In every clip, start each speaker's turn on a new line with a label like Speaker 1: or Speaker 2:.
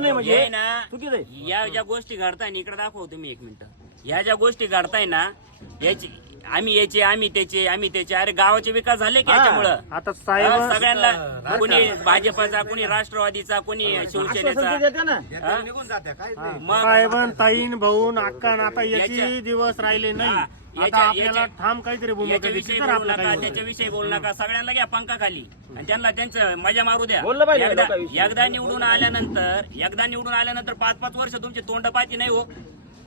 Speaker 1: नाही
Speaker 2: हे
Speaker 1: म्हणजे
Speaker 2: ना
Speaker 1: चुकीचं आहे.
Speaker 2: या ज्या गोष्टी घडताय ना इकडे दाखव तुम्ही एक मिनिट. ह्या ज्या गोष्टी घडताय ना याची आम्ही याचे आम्ही त्याचे आम्ही त्याचे. अरे गावाचे विकास झाले की याच्यामुळं?
Speaker 3: आता
Speaker 2: हा,
Speaker 3: साहेब
Speaker 2: सगळ्यांना कोणी भाजपचा कोणी राष्ट्रवादीचा कोणी शिवसेनेचा.
Speaker 1: देते ना.
Speaker 2: हा?
Speaker 4: निघून जात्या काय
Speaker 2: मग
Speaker 3: साहेबन ताईन भाऊन अक्कान आता याची
Speaker 2: याच्या-
Speaker 3: दिवस राहिले नाही.
Speaker 2: हा,
Speaker 3: आता
Speaker 2: याच्या-
Speaker 3: आपल्याला
Speaker 2: याच्या-
Speaker 3: ठाम काहीतरी भूमिका
Speaker 2: याच्याविषयी
Speaker 3: द्यायची तर
Speaker 2: बोलू
Speaker 3: आपलं
Speaker 2: नका
Speaker 3: काही होईल.
Speaker 2: त्याच्याविषयी बोलू नका. सगळ्यांना घ्या पंखा खाली. आणि त्यांना त्यांचं मजा मारू द्या.
Speaker 1: बोललं पाहिजे
Speaker 2: एकदा
Speaker 1: लोकांविषयी.
Speaker 2: एकदा निवडून आल्यानंतर एकदा निवडून आल्यानंतर पाच पाच वर्ष तुमची तोंड पाती नाही हो.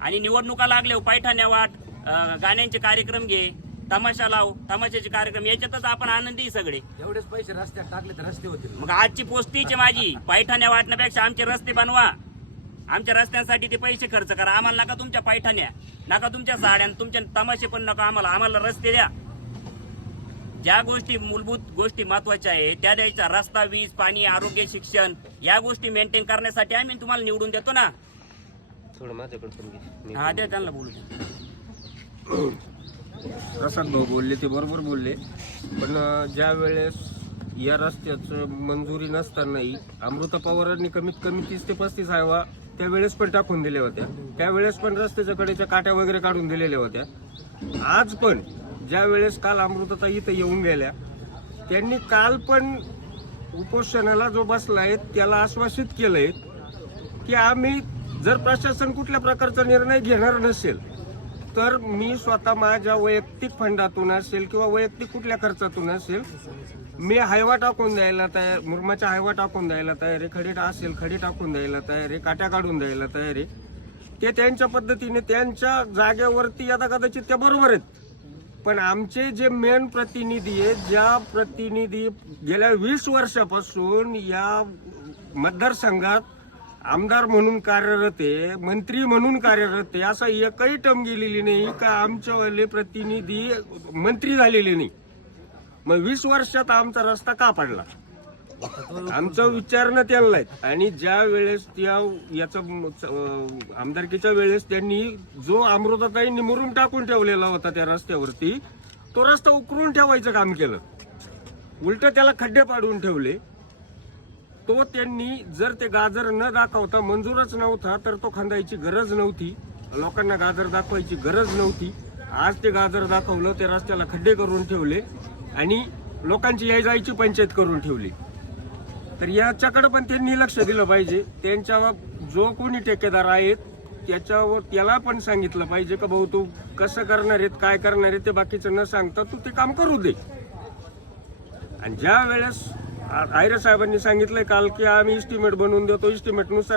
Speaker 2: आणि निवडणुका लागल्या पैठाण्या वाट अं, गाण्यांचे कार्यक्रम घे तमाशा लाव तमाशाचे कार्यक्रम याच्यातच आपण आनंदी सगळे.
Speaker 4: एवढेच पैसे रस्त्यात टाकले तर रस्ते होतील.
Speaker 2: मग आजची पोस्टीच आहे माझी पैठाण्या वाटण्यापेक्षा आमचे रस्ते बनवा. आमच्या रस्त्यांसाठी ते पैसे खर्च करा. आम्हाला नका तुमच्या पैठाण्या नका तुमच्या साड्या आणि तुमचे तमाशे पण नका आम्हाला. आम्हाला रस्ते द्या. ज्या गोष्टी मूलभूत गोष्टी महत्त्वाच्या आहे त्या द्यायच्या. रस्ता वीज पाणी आरोग्य शिक्षण या गोष्टी मेंटेन करण्यासाठी आम्ही तुम्हाला निवडून देतो ना.
Speaker 5: थोडं माझ्याकडे.
Speaker 2: हा द्या त्यांना बोलू द्या.
Speaker 5: प्रसाद भाऊ बोलले ते बरोबर बोलले. पण ज्या वेळेस या रस्त्याचं मंजुरी नसतानाही अमृता पवारांनी कमीत कमी तीस ते पस्तीस हायवा त्यावेळेस पण टाकून दिल्या होत्या. त्यावेळेस पण रस्त्याच्या कडेच्या काट्या वगैरे काढून दिलेल्या होत्या. आज पण ज्या वेळेस काल अमृतता इथं येऊन गेल्या त्यांनी काल पण उपोषणाला जो बसलाय त्याला आश्वासित केलंय की आम्ही जर प्रशासन कुठल्या प्रकारचा निर्णय घेणार नसेल तर मी स्वतः माझ्या वैयक्तिक फंडातून असेल किंवा वैयक्तिक कुठल्या खर्चातून असेल मी हायवा टाकून द्यायला तयार मुरमाच्या हायवा टाकून द्यायला तयार आहे खडी असेल खडी टाकून द्यायला तयार आहे काट्या काढून द्यायला तयार. आहे ते त्यांच्या पद्धतीने त्यांच्या जागेवरती आता कदाचित त्या बरोबर आहेत. पण आमचे जे मेन प्रतिनिधी आहेत ज्या प्रतिनिधी गेल्या वीस वर्षापासून या मतदारसंघात आमदार म्हणून कार्यरत आहे मंत्री म्हणून कार्यरत आहे असा एकही टर्म गेलेली नाही का आमच्यावाले प्रतिनिधी मंत्री झालेले नाही. मग वीस वर्षात आमचा रस्ता का पडला? आमचं विचारणं त्यांना आहेत. आणि ज्या वेळेस त्या याचं आमदारकीच्या वेळेस त्यांनी जो अमृताताई निमरून टाकून ठेवलेला होता त्या रस्त्यावरती तो रस्ता उकरून ठेवायचं काम केलं. उलट त्याला खड्डे पाडून ठेवले. तो त्यांनी जर ते गाजर न दाखवता मंजूरच नव्हता तर तो खांदायची गरज नव्हती. लोकांना गाजर दाखवायची गरज नव्हती. आज ते गाजर दाखवलं ते रस्त्याला खड्डे करून ठेवले आणि लोकांची याय जायची पंचायत करून ठेवली. तर याच्याकडे पण त्यांनी लक्ष दिलं पाहिजे. त्यांच्यावर जो कोणी ठेकेदार आहेत त्याच्यावर त्याला पण सांगितलं पाहिजे का भाऊ तू कसं करणार आहेत काय करणार आहेत ते बाकीचं न सांगता तू ते काम करू दे. आणि ज्या वेळेस आयरे साहेबांनी सांगितलंय काल की आम्ही इस्टिमेट बनवून देतो. इस्टिमेटनुसार